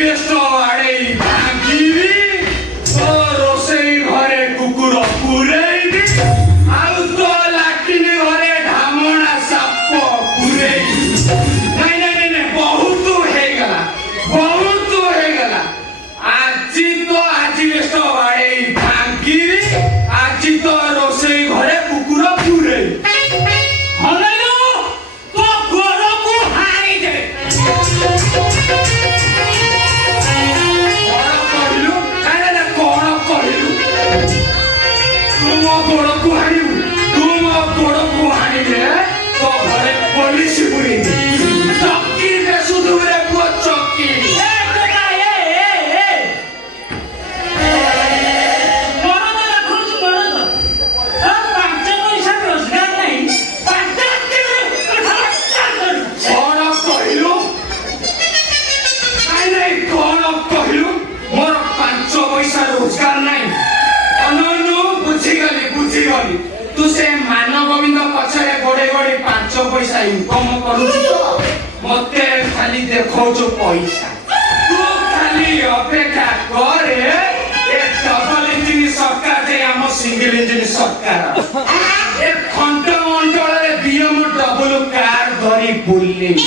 Best ଆଡ଼େଇ ଭାଙ୍ଗିବି ତୋ ରୋଷେଇ ଘରେ କୁକୁର ପୁରେଇବି ଆଉ ତୋ ଲାଟିନ ଘରେ ଢାମଣା ସାପ ପୁରେଇବି। ନାଇଁ ନାଇଁ ନାଇଁ ନାଇଁ ବହୁତ ହେଇଗଲା ଆଜି ତ ଆଜି ବେଷ୍ଟ ଆଡ଼େଇ ଭାଙ୍ଗିବି ଆଜି ତ ରୋଷେଇ ଘରେ କୁକୁର ପୁରେଇବି। ଗୋଡକୁ ହାଣିଲେ ତ ଘରେ ପୋଲିସ ପୁରେଇବି ଚକି ସୁଧୁରେ ପୁଅ ଚକି। କଣ କହିଲୁ ମୋର 5 ପଇସା ରୋଜଗାର ନାହିଁ। ବୁଝିଗଲି ତୁ ସେ ମାନ ଗୋବିନ୍ଦ ପଛରେ ଗୋଡେ 5 ପଇସା ଇନକମ କରୁଛୁ ତ ମତେ ଖାଲି ଦେଖଉଛୁ ପଇସା। ତୁ ଖାଲି ଅପେକ୍ଷା କରେ ଏ ଡବଲ ଇଞ୍ଜିନ ସରକାର ଯେ ଆମ ସିଙ୍ଗଲ ଇଞ୍ଜିନ ସରକାର ଏ ଖଣ୍ଡ ଅଞ୍ଚଳରେ BMW କାର ଧରି ବୁଲିବି।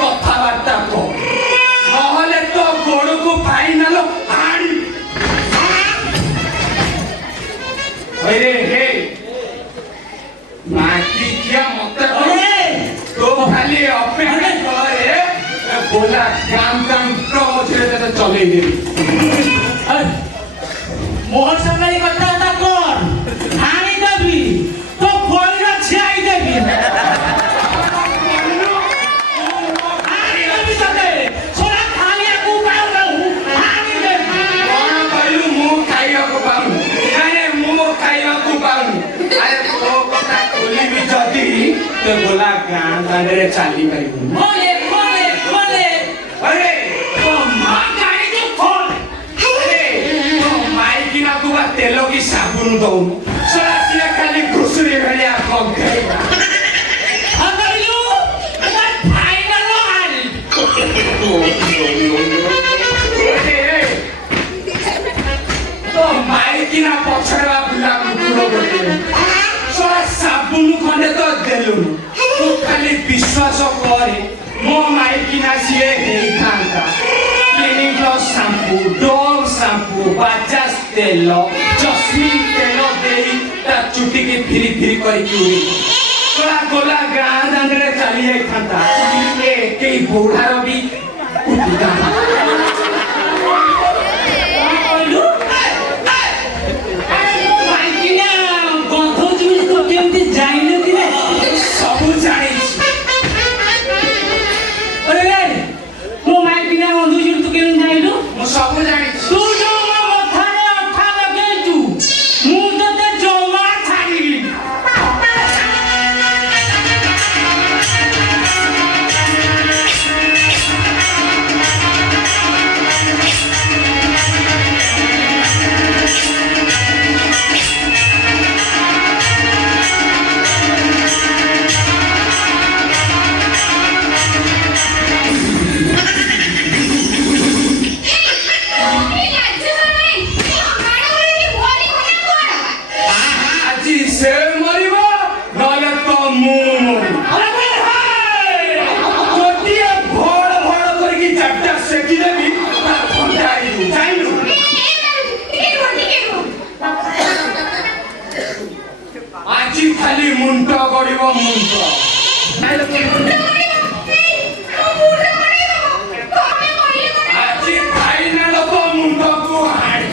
କଥାବାର୍ତ୍ତା କହ ନହେଲେ ତ ଗୋଡକୁ ଫାଇନାଲ ଆଣି ମାଟିକିଆ ମତେ ତୁ ଖାଲି ଅପେକ୍ଷା କରେ ବୋଲା ଗାଁ ମଝିରେ ତତେ ଚଲେଇଦେବି। मोहर संगारी कथाबार्ता कर हाणी देबी तो कोइरा छियाई देबी हाणी देबी तते सोला खालिया को पाऊ हाणी देबी। कोन कहलु मु खाइया को पाऊ अरे मु खाइया को पाऊ अरे तो कथा खोली भी जदी तो बोला गां दांडे चाली परिबु। खोले अरे तो मां गाड़ी जो खोल अरे तो माइकिना को तेलो की साबुन दो सोला सिया खाली घुसरी भलिया खगेबा अगलु फाइनल हाल तो माइकिना पछड़वा बुला कुकुर गोटे सोला साबुन खंडे तो देलु तू खाली विश्वास करे मो माइकिना सिए हेई थांता क्लीनिंग प्लस शैम्पू डोल शैम्पू बाजाज तेल जस्मिन तेल देई ता चुटी के फिरी करी उड़ी तोला गोला गां दांडे चली जाई थांता ए केई बूढ़ार भी उठिता सब जानी ମୁଁ ସବୁ ଜାଣିଛି तू जो मथारे अठा लगेचु मु तते जमा छाड़िबी। ଆଜି ସେ ମରିବ ନହେଲେ ତ ମୁଁ ଗୋଟିଏ ଭଡ଼ କରିକି 4ଟା ସେକି ଦେବି ତା ଥଣ୍ଡା ହେଇଯିବୁ ଜାଣିଲୁ। ଆଜି ଖାଲି ମୁଣ୍ଡ ଗଡ଼ିବ ମୁଣ୍ଡ ଆଜି ଫାଇନାଲ ତ ମୁଣ୍ଡକୁ ହାଣି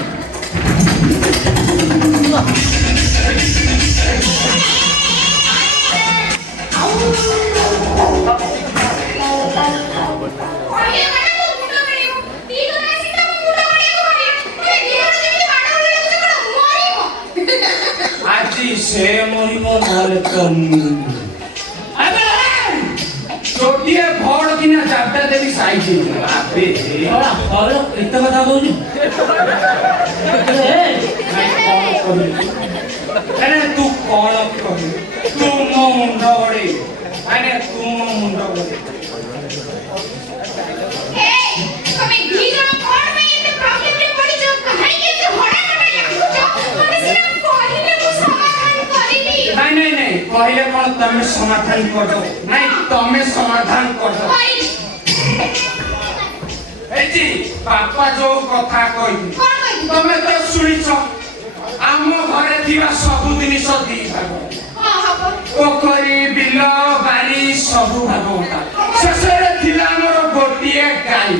ଆଜି ସେ ମରିବ ନହେଲେ ତ ମୁଁ ଗୋଟିଏ ଭଡ଼ କିନା 4ଟା ଦେବି ସାଇଜ ଆବେ ଶଳା ହଳ ଏତେ କଥା କହୁଛୁ ଆରେ ତୁ କଣ କହିଲୁ ତୁ ମୋ ମୁଣ୍ଡ ଗଡେ ଆରେ ତୁ ମୋ ମୁଣ୍ଡ ଗଡେ তুমি দুইজন কোন ପାଇଁ ଏତେ ପ୍ରୋବ୍ଲେମରେ ପଡିଛ କାହିଁକି ଏତେ ହଡ଼ାକଟା ଲାଗୁଛ ମୋତେ ସିନା କହିଲେ ମୁଁ ସମାଧାନ କରିବି ନାଇଁ ନାଇଁ ନାଇଁ କହିଲେ କଣ ତମେ ସମାଧାନ କରିଦବ ନାଇଁ ତମେ ସମାଧାନ କରିଦବ ଏଜି ବାପା ଯୋଉ କଥା କହିଲି କଣ କହିବି ତମେ ତ ଶୁଣିଛ ଆମ ଘରେ ଥିବା ସବୁ ଜିନିଷ ଦି ଭାଗ ହଁ ହବ ପୋଖରୀ ବିଲ ବାରି ସବୁ ଭାଗ ବଣ୍ଟା ଶେଷରେ ଥିଲା ଆମର ଗୋଟିଏ ଗାଈ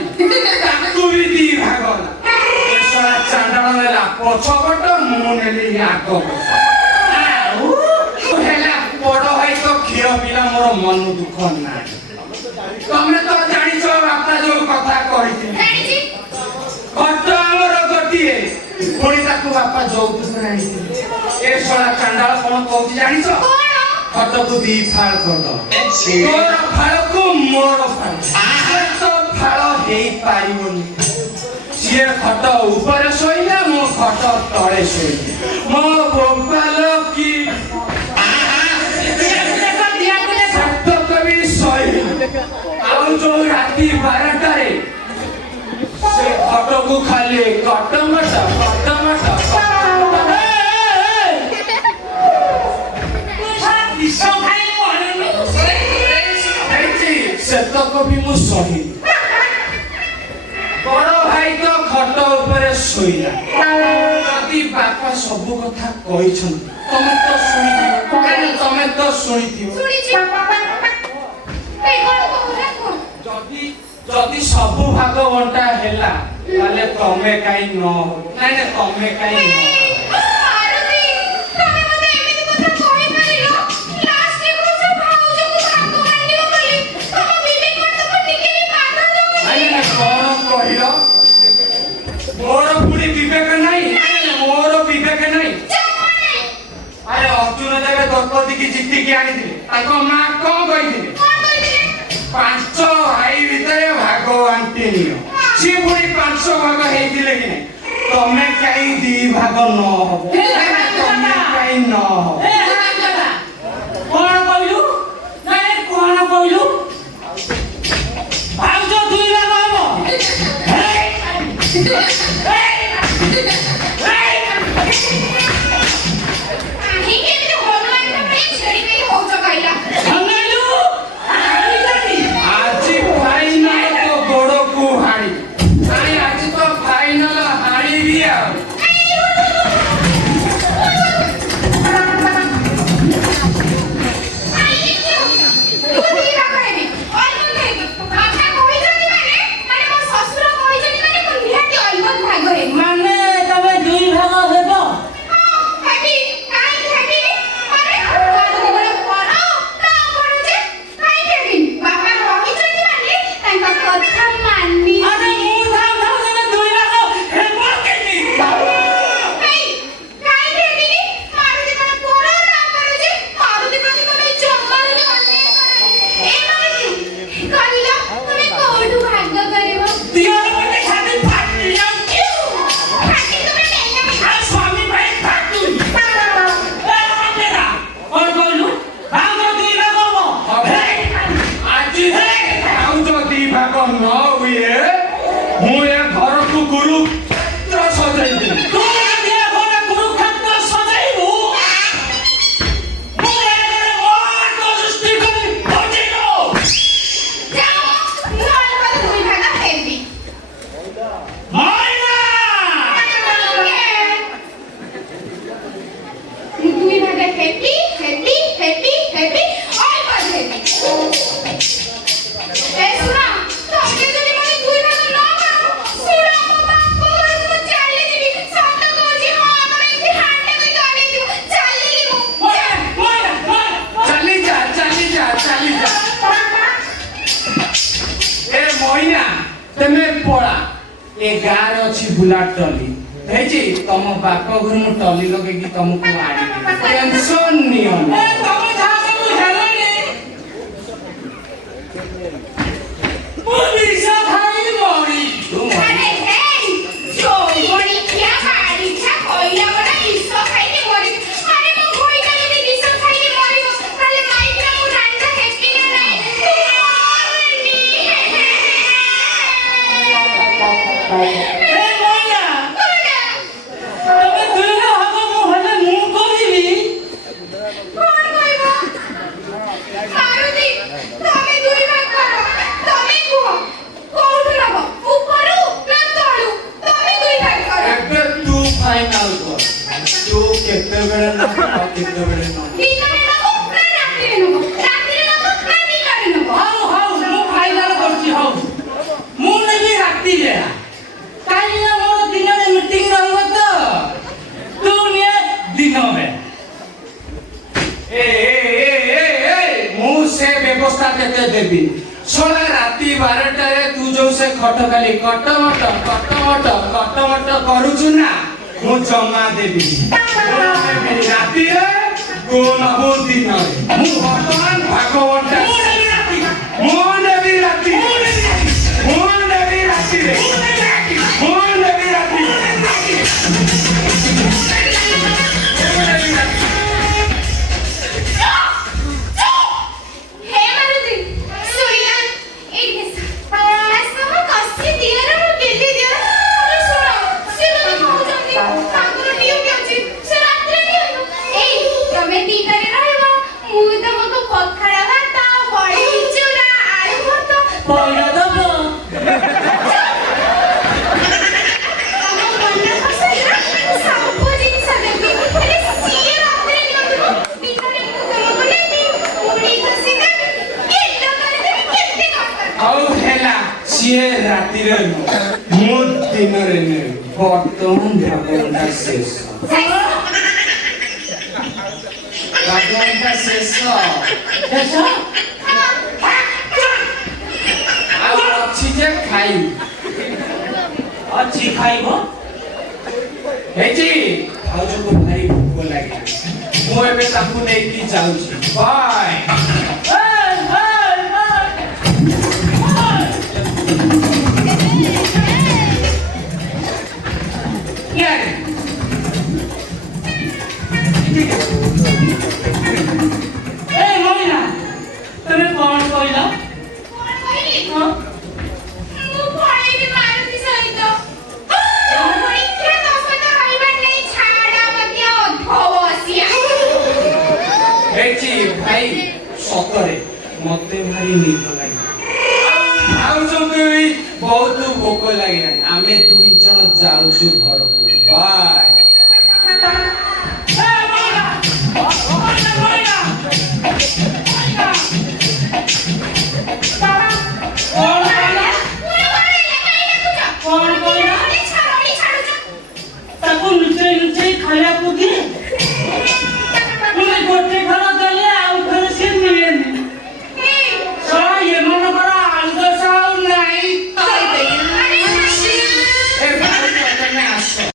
ତାକୁ ବି ଦି ଭାଗ ଏସରା ଚାଣ୍ଡାଳ ନେଲା ପଛ ପଟ ମୁଁ ନେଲି ଆଗ ପଟ ଆଉ ହେଲା ବଡ ଭାଇ ତ କ୍ଷୀର ପିଲା ମୋର ମନ ଦୁଃଖ ନାହିଁ ତମେ ତ ଜାଣିଛ ବାପା ଯୋଉ କଥା କହିଥିଲେ ଜାଣିଛି ଖଟ ଆମର ଗୋଟିଏ ପୁଣି ତାକୁ ବାପା ଯୌତୁକରେ ଆଣିଥିଲେ ଏ ଶଳା ଚାଣ୍ଡାଳ କଣ କହୁଛି ଜାଣିଛ କଣ ଖଟକୁ ଦି ଫାଳ କରିଦବ ତୋର ଫାଳକୁ ମୋର ଫାଳ ତ ଫାଳ ହେଇପାରିବନି ସିଏ ଖଟ ଉପରେ ଶୋଇଲା ମୋ ଖଟ ତଳେ ଶୋଇଲା ମୋ ବୋପାଲ କି ବି ଶୋଇଲା ଆଉ ଯୋଉ ରାତି 12ଟାରେ ସେ ଖଟକୁ ଖାଲି କଟମଟ ସେତକ ବି ମୁଁ ସହି ବଡ ଭାଇ ତ ଖଟ ଉପରେ ଶୋଇଲା ଯଦି ବାପା ସବୁ କଥା କହିଛନ୍ତି ତମେ ତ ଶୁଣିଥିବ ଶୁଣିଛି এই କଣ କହୁରା କଣ ଯଦି ସବୁ ଭାଗ ବଣ୍ଟା ହେଲା ତାହେଲେ ତମେ କାଇଁ ନ ନାଇଁ ତମେ କାଇଁ ନ ମାରୁତି ତମେ ମୋତେ ଏମିତି କଥା କହିପାରିଲ ଲାଷ୍ଟରେ କହୁଛ ଭାଉଜକୁ ଭାଗ ବାଣ୍ଟିବ ବୋଲି ତମ ବିବେକ ତମ ଟିକେ ବି ବାଧା ଦଉନି କଣ କହିଲ ମୋର ପୁଣି ବିବେକ ନାହିଁ ମୋର ବିବେକ ନାହିଁ ଆରେ ଅର୍ଜୁନ ଦେବେ ଦ୍ରୌପଦୀକି ଜିତିକି ଆଣିଥିଲେ ତାଙ୍କ ମା କଣ କହିଥିଲେ କଣ କହିଥିଲେ 5 ଭାଇ ଭିତରେ ଭାଗ ବାଣ୍ଟି ନିଅ ସିଏ ପୁଣି 5 ଭାଗ ହେଇଥିଲେ କି ନାହିଁ ତମେ କାଇଁ 2 ଭାଗ ନ ହବ ତମେ କାଇଁ ନ ହବ କଣ କହିଲୁ ନାଇଁ କଣ କହିଲୁ ଭାଉଜ ଦୁଇ ଭାଗ ହବ କାହିଁକି ଏମିତି ହନୁମାନଙ୍କ ଭଳି ଛେଳି ପେଲି ହଉଛ କହିଲ ଅନେଇଲୁ ଆଣିଯାନି ଆଜି ଫାଇନାଲ ତ ଗୋଡକୁ ହାଣି ନାଇଁ ଆଜି ତ ଫାଇନାଲ ହାଣିବି ଆଉ ମାନେ ତମେ ଦୁଇ ଭାଗ ହେବ ଆରେ ମୁଁ ଥାଉ ଥାଉ ତମେ ଦୁଇ ଭାଗ ହେବ କେମିତି ଦିଅର ଗୋଟେ ଖାଲି ଫାଟି ଯାଉଛି ଆଉ ସ୍ୱାମୀ ପାଇଁ ଫାଟୁନି କଣ କହିଲୁ ଭାଉଜ ଦୁଇ ଭାଗ ହବ ଆଜି ଆଉ ଯଦି ଭାଗ ନ ହୁଏ ମୁଁ ଏ ଘରକୁ କୁରୁକ୍ଷେତ୍ର ସଜାଇଥିଲି ତୁ ଏ ଘରେ କୁରୁକ୍ଷେତ୍ର ସଜାଇବୁ ମୁଁ ଏ ଘରେ ମହାନ ସୃଷ୍ଟି କରି ବଞ୍ଚେଇବୁ ମଇନା দুই ভাগে happy happy happy happy all পার হেপি এ শুনা তুমি যদি মানে দুই ভাগ ন করো শুনো মো বাপ ঘরକୁ ମୁଁ ଚାଲି ଯିବି ସତ କହୁଛି ହଁ ଆମର ଏଠି ହାଣ୍ଡେ ବି ଗାଳି দিব ଚାଲିଲି ମୁଁ ଚାଲି ଯା ଏ ମଇନା ତେମେ ପଳା ଏ ଗାଁରେ ଅଛି ବୁଲାଟ ଟଲି ହେଇଛି ତମ ବାପ ଘରୁ ମୁଁ ଟଲି ଲଗେଇକି ତମକୁ ଆଣିବି ଟେନସନ ନିଅନି ଏ ତମେ ଯାହା ସବୁ ହେଲଣି ମୁଁ ବିଷ মইনা তবে তুই না হব মু হলে মু করিবি কোন কইব মারুতি তুমি দুই ভাগ করো তুমি কুহ কোউঠু নব উপরু না তলু তুমি দুই ভাগ করো ଏବେ ତୁ ଫାଇନାଲ କର ତୁ କେତେବେଳେ ନବ ଆଉ କେତେବେଳେ ନବ ଦିନରେ ନବ ନା ରାତିରେ ନବ ରାତିରେ ନବ ନା ଦିନରେ ନବ হাউ হাউ মু ফাইনাল করছি হাউ মু নেবি রাত্রিরে কালি না মোর দিনের মিটিং রহিব তো তু নিয়ে দিনবে ମୁଁ ସେ ବ୍ୟବସ୍ଥା କେତେ ଦେବି ଶଳା ରାତି 12ଟାରେ ତୁ ଯୋଉ ସେ ଖଟ ଖାଲି କଟମଟ କରୁଛୁ ନା ମୁଁ ଜମା ଦେବି ରାତିରେ ତୁ ନବୁ ଦିନରେ ମୁଁ ବର୍ତ୍ତମାନ ଭାଗବଣ୍ଟା ମୁଁ ନେବି ରାତି ମୁଁ ନେବି ରାତିରେ ମୁଁ ନେବି ରାତି हे मारुति सुनिया एक असम कसी दिया ना मो गेली दिया अरे सुनो से लोग कहउजंती तांकर नियम के अछि से रात्रि नियम ए तमे दिनरे रहइबो मु तमको पखाड़ा भात बड़ी चूड़ा आलू भर्ता পয়লা দেব तम मन्ना फसैला सब जिनिस देबी खाली सिए रात्रि नियम दिनरे मु तमको नेती मुड़ी खसीदा केट्टा करे केते करता ଆଉ ହେଲା ସିଏ ରାତିରେ ନୁହଁ ମୁଁ ଦିନରେ ନେବି ବର୍ତ୍ତମାନ ଭାଗବଣ୍ଟା ଶେଷ ଭାଗବଣ୍ଟା ଶେଷ দেশ ଆଉ ଅଛି ଯେ ଖାଇବି ଅଛି খাইব ହେଇଛି ଭାଉଜକୁ ଭାରି ଭୋକ ଲାଗିଲା ମୁଁ ଏବେ ତାକୁ ନେଇକି ଯାଉଛି ବାଏ ইয়ারে এই মইনা তুমি কোন কইলা কোন কইলি মু পড়াইবি মারুতি সহিত পরীক্ষা দশটা হইবার নাই ছাড়া মধ্যে অধবসিয়া ହେଇଛି ଭାଇ ସତରେ ମତେ ଭାରି ନିଦ ଲାଗିଲା ଭାଉଜଙ୍କୁ ବି ବହୁତ ଭୋକ ଲାଗିଲାଣି ଆମେ ଦୁଇ ଜଣ ଯାଉଛୁ ଘରକୁ ବାଏ